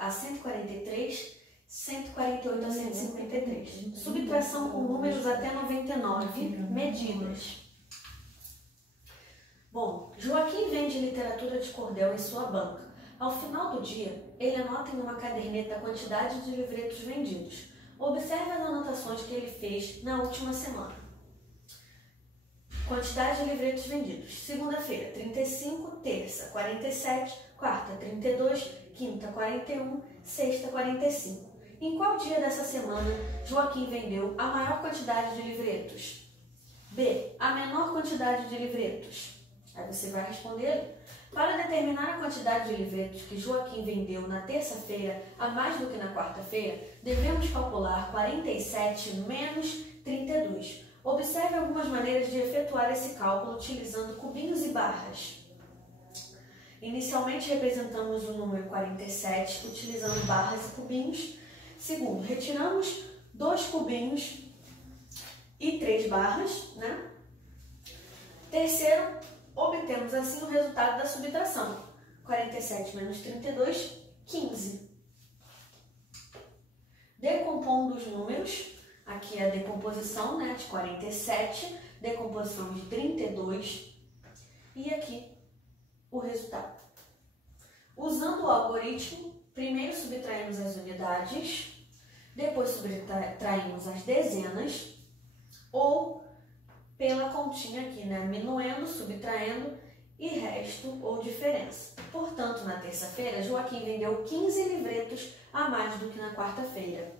a 143, 148 a 153. Subtração com números até 99, medidas. Bom, Joaquim vende literatura de cordel em sua banca. Ao final do dia, ele anota em uma caderneta a quantidade de livretos vendidos. Observe as anotações que ele fez na última semana. Quantidade de livretos vendidos. Segunda-feira, 35, terça, 47, quarta, 32, quinta, 41, sexta, 45. Em qual dia dessa semana Joaquim vendeu a maior quantidade de livretos? B. A menor quantidade de livretos. Aí você vai responder. Para determinar a quantidade de livretos que Joaquim vendeu na terça-feira a mais do que na quarta-feira, devemos calcular 47 menos 32. Observe algumas maneiras de efetuar esse cálculo utilizando cubinhos e barras. Inicialmente representamos o número 47 utilizando barras e cubinhos. Segundo, retiramos 2 cubinhos e 3 barras, né? Terceiro, obtemos assim o resultado da subtração. 47 menos 32, 15. Decompondo os números, aqui é a decomposição, né, de 47, decomposição de 32 e aqui o resultado. Usando o algoritmo, primeiro subtraímos as unidades, depois subtraímos as dezenas, ou pela continha aqui, né? Minuendo, subtraindo e resto ou diferença. Portanto, na terça-feira, Joaquim vendeu 15 livretos a mais do que na quarta-feira.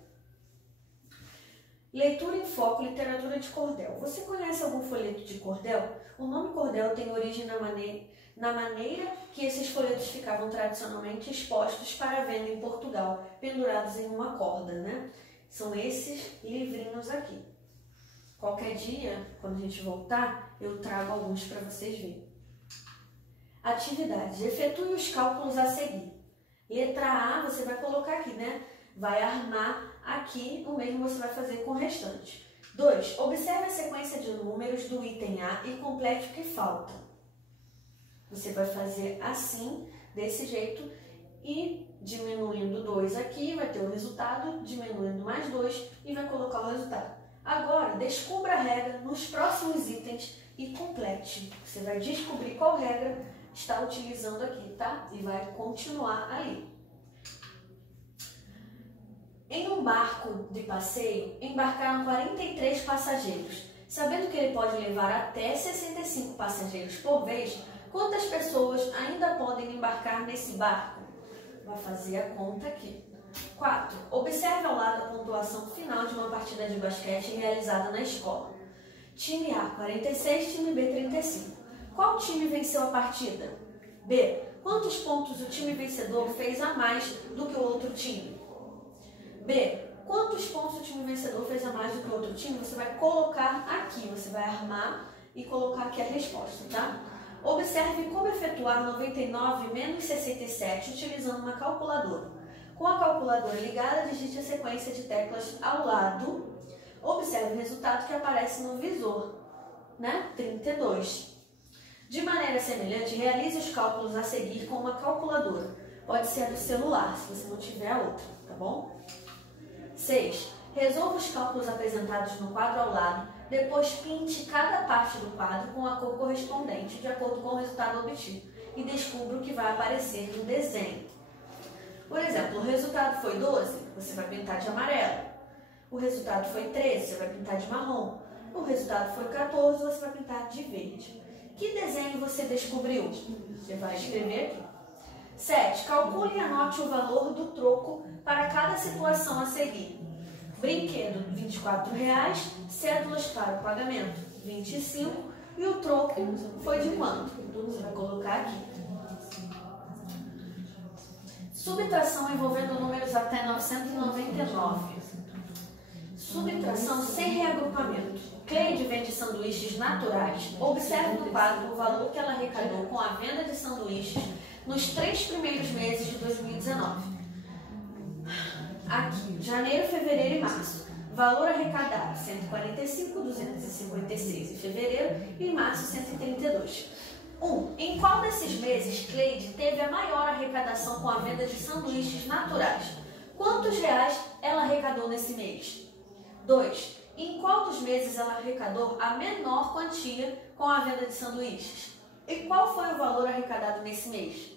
Leitura em foco, literatura de cordel. Você conhece algum folheto de cordel? O nome cordel tem origem na maneira que esses folhetos ficavam tradicionalmente expostos para venda em Portugal, pendurados em uma corda, né? São esses livrinhos aqui. Qualquer dia, quando a gente voltar, eu trago alguns para vocês verem. Atividades. Efetue os cálculos a seguir. Letra A, você vai colocar aqui, né? Vai armar aqui, o mesmo você vai fazer com o restante. 2. Observe a sequência de números do item A e complete o que falta. Você vai fazer assim, desse jeito, e diminuindo 2 aqui, vai ter o resultado, diminuindo mais 2 e vai colocar o resultado. Agora, descubra a regra nos próximos itens e complete. Você vai descobrir qual regra está utilizando aqui, tá? E vai continuar ali. Em um barco de passeio, embarcaram 43 passageiros. Sabendo que ele pode levar até 65 passageiros por vez, quantas pessoas ainda podem embarcar nesse barco? Vai fazer a conta aqui. 4. Observe ao lado a pontuação final de uma partida de basquete realizada na escola. Time A, 46, time B, 35. Qual time venceu a partida? B. Quantos pontos o time vencedor fez a mais do que o outro time? B. Quantos pontos o time vencedor fez a mais do que o outro time? Você vai colocar aqui, você vai armar e colocar aqui a resposta, tá? Observe como efetuar 99 menos 67 utilizando uma calculadora. Com a calculadora ligada, digite a sequência de teclas ao lado. Observe o resultado que aparece no visor, né? 32. De maneira semelhante, realize os cálculos a seguir com uma calculadora. Pode ser a do celular, se você não tiver a outra, tá bom? 6. Resolva os cálculos apresentados no quadro ao lado, depois pinte cada parte do quadro com a cor correspondente, de acordo com o resultado obtido, e descubra o que vai aparecer no desenho. Por exemplo, o resultado foi 12, você vai pintar de amarelo. O resultado foi 13, você vai pintar de marrom. O resultado foi 14, você vai pintar de verde. Que desenho você descobriu? Você vai escrever aqui. 7. Calcule e anote o valor do troco para cada situação a seguir. Brinquedo, R$ 24, cédulas para o pagamento, 25, e o troco foi de quanto? Você vai colocar aqui. Subtração envolvendo números até 999. Subtração sem reagrupamento. Cleide vende sanduíches naturais. Observe no quadro o valor que ela arrecadou com a venda de sanduíches nos 3 primeiros meses de 2019. Aqui, janeiro, fevereiro e março. Valor arrecadado, 145, 256 em fevereiro e em março, 132. Em qual desses meses Cleide teve a maior arrecadação com a venda de sanduíches naturais? Quantos reais ela arrecadou nesse mês? 2. Em qual dos meses ela arrecadou a menor quantia com a venda de sanduíches? E qual foi o valor arrecadado nesse mês?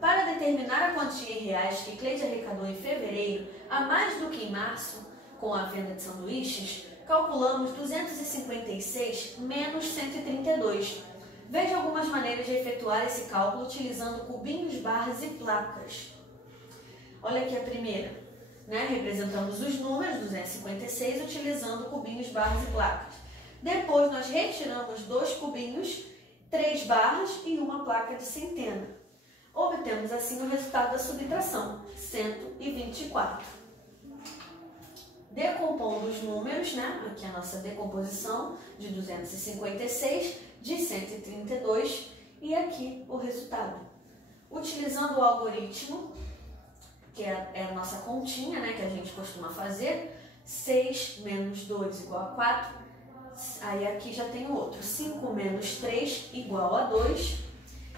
Para determinar a quantia em reais que Cleide arrecadou em fevereiro, a mais do que em março, com a venda de sanduíches, calculamos 256 menos 132. Veja algumas maneiras de efetuar esse cálculo utilizando cubinhos, barras e placas. Olha aqui a primeira, né? Representamos os números 256 utilizando cubinhos, barras e placas. Depois nós retiramos 2 cubinhos, 3 barras e uma placa de centena. Obtemos assim o resultado da subtração, 124. Decompondo os números, né? Aqui a nossa decomposição de 256, de 132 e aqui o resultado. Utilizando o algoritmo, que é a nossa continha, né? Que a gente costuma fazer, 6 menos 2 igual a 4, aí aqui já tem o outro, 5 menos 3 igual a 2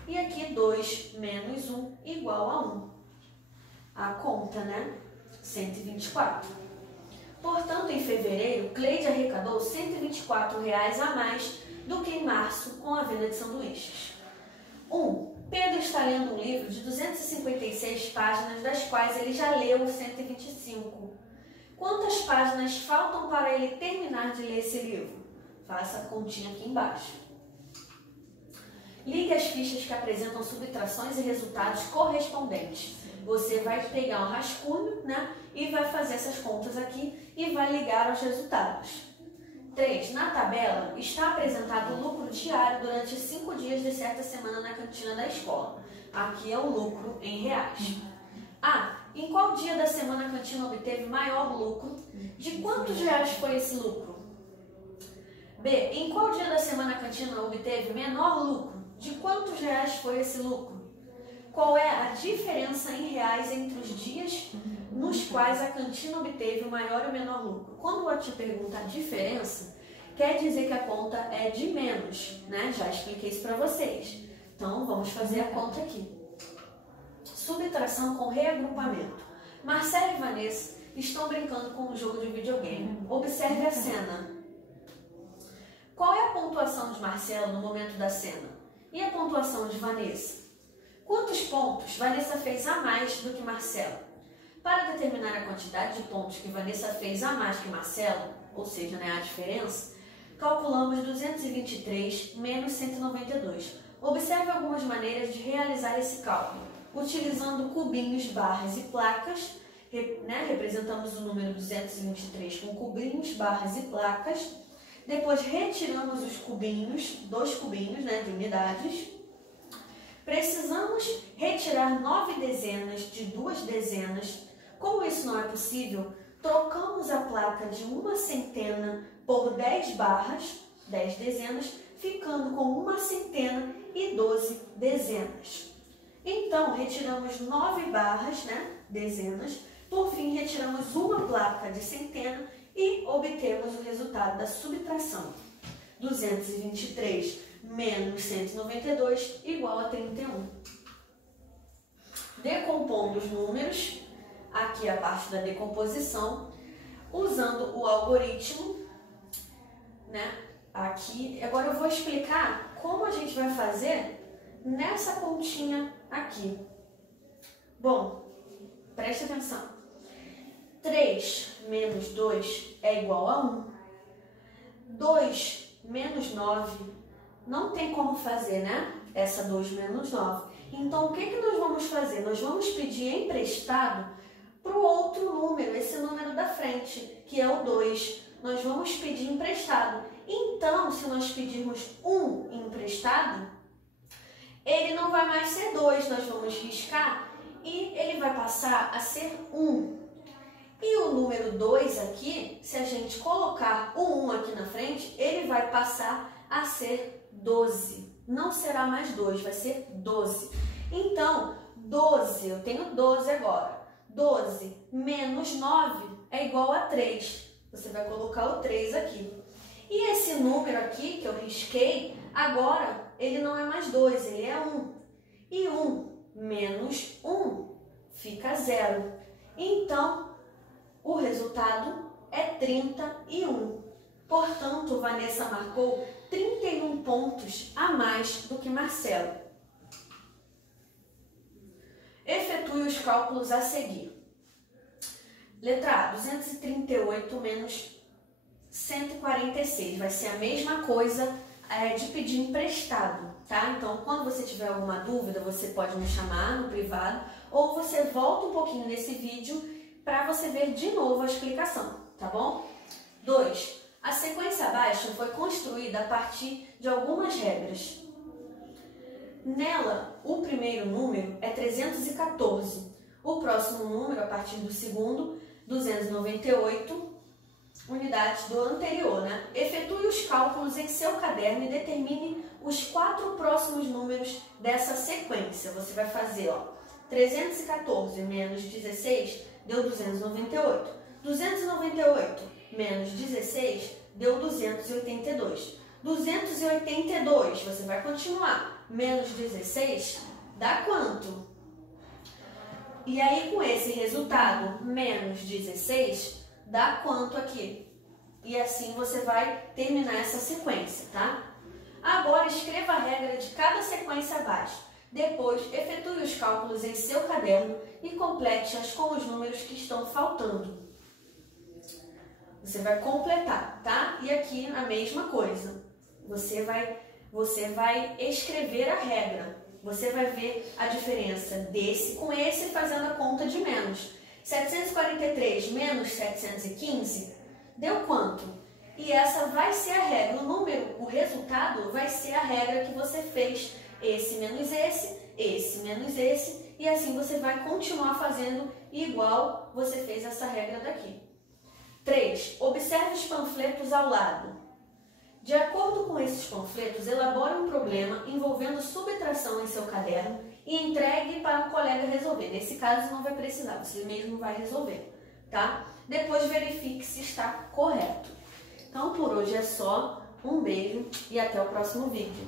e aqui 2 menos 1 igual a 1. A conta, né? 124. Portanto, em fevereiro, Cleide arrecadou R$ 124 a mais do que em março com a venda de sanduíches. Pedro está lendo um livro de 256 páginas, das quais ele já leu 125. Quantas páginas faltam para ele terminar de ler esse livro? Faça a continha aqui embaixo. Ligue as fichas que apresentam subtrações e resultados correspondentes. Você vai pegar um rascunho, né, e vai fazer essas contas aqui e vai ligar aos resultados. 3. Na tabela está apresentado o lucro diário durante 5 dias de certa semana na cantina da escola. Aqui é o lucro em reais. Em qual dia da semana a cantina obteve maior lucro? De quantos reais foi esse lucro? B. Em qual dia da semana a cantina obteve menor lucro? De quantos reais foi esse lucro? Qual é a diferença em reais entre os dias nos quais a cantina obteve o maior e o menor lucro? Quando eu te pergunto a diferença, quer dizer que a conta é de menos, né? Já expliquei isso para vocês. Então, vamos fazer a conta aqui. Subtração com reagrupamento. Marcelo e Vanessa estão brincando com um jogo de videogame. Observe a cena. Qual é a pontuação de Marcelo no momento da cena? E a pontuação de Vanessa? Quantos pontos Vanessa fez a mais do que Marcelo? Para determinar a quantidade de pontos que Vanessa fez a mais que Marcelo, ou seja, né, a diferença, calculamos 223 menos 192. Observe algumas maneiras de realizar esse cálculo. Utilizando cubinhos, barras e placas, né, representamos o número 223 com cubinhos, barras e placas. Depois retiramos os cubinhos, 2 cubinhos, né, de unidades. Precisamos retirar 9 dezenas de 2 dezenas. Como isso não é possível, trocamos a placa de uma centena por 10 barras, 10 dezenas, ficando com uma centena e 12 dezenas. Então, retiramos 9 barras, né, dezenas. Por fim, retiramos uma placa de centena e obtemos o resultado da subtração. 223 menos 192 igual a 31. Decompondo os números, aqui a parte da decomposição, usando o algoritmo, né? Aqui, agora eu vou explicar como a gente vai fazer nessa continha aqui. Bom, preste atenção. 3 menos 2 é igual a 1. 2 menos 9 não tem como fazer, né? Essa 2 menos 9. Então, o que nós vamos fazer? Nós vamos pedir emprestado para o outro número, esse número da frente, que é o 2. Nós vamos pedir emprestado. Então, se nós pedirmos 1 emprestado, ele não vai mais ser 2. Nós vamos riscar e ele vai passar a ser 1. E o número 2 aqui, se a gente colocar o 1 aqui na frente, ele vai passar a ser 12. Não será mais 2, vai ser 12. Então, 12, eu tenho 12 agora. 12 menos 9 é igual a 3. Você vai colocar o 3 aqui. E esse número aqui, que eu risquei, agora ele não é mais 2, ele é 1. E 1 menos 1 fica 0. Então, o resultado é 31. Portanto, Vanessa marcou 31 pontos a mais do que Marcelo. Efetue os cálculos a seguir. Letra A, 238 menos 146. Vai ser a mesma coisa de pedir emprestado, tá? Então, quando você tiver alguma dúvida, você pode me chamar no privado ou você volta um pouquinho nesse vídeo para você ver de novo a explicação, tá bom? 2. A sequência abaixo foi construída a partir de algumas regras. Nela, o primeiro número é 314. O próximo número, a partir do segundo, 298 unidades do anterior, né? Efetue os cálculos em seu caderno e determine os 4 próximos números dessa sequência. Você vai fazer, 314 menos 16 deu 298. 298 menos 16 deu 282. 282, você vai continuar, menos 16 dá quanto? E aí, com esse resultado, menos 16, dá quanto aqui? E assim você vai terminar essa sequência, tá? Agora, escreva a regra de cada sequência abaixo. Depois, efetue os cálculos em seu caderno e complete-as com os números que estão faltando. Você vai completar, tá? E aqui a mesma coisa. Você vai escrever a regra. Você vai ver a diferença desse com esse fazendo a conta de menos. 743 menos 715 deu quanto? E essa vai ser a regra. O resultado vai ser a regra que você fez. Esse menos esse menos esse. E assim você vai continuar fazendo igual você fez essa regra daqui. 3. Observe os panfletos ao lado. De acordo com esses panfletos, elabore um problema envolvendo subtração em seu caderno e entregue para o colega resolver. Nesse caso, não vai precisar, você mesmo vai resolver, tá? Depois verifique se está correto. Então, por hoje é só. Um beijo e até o próximo vídeo.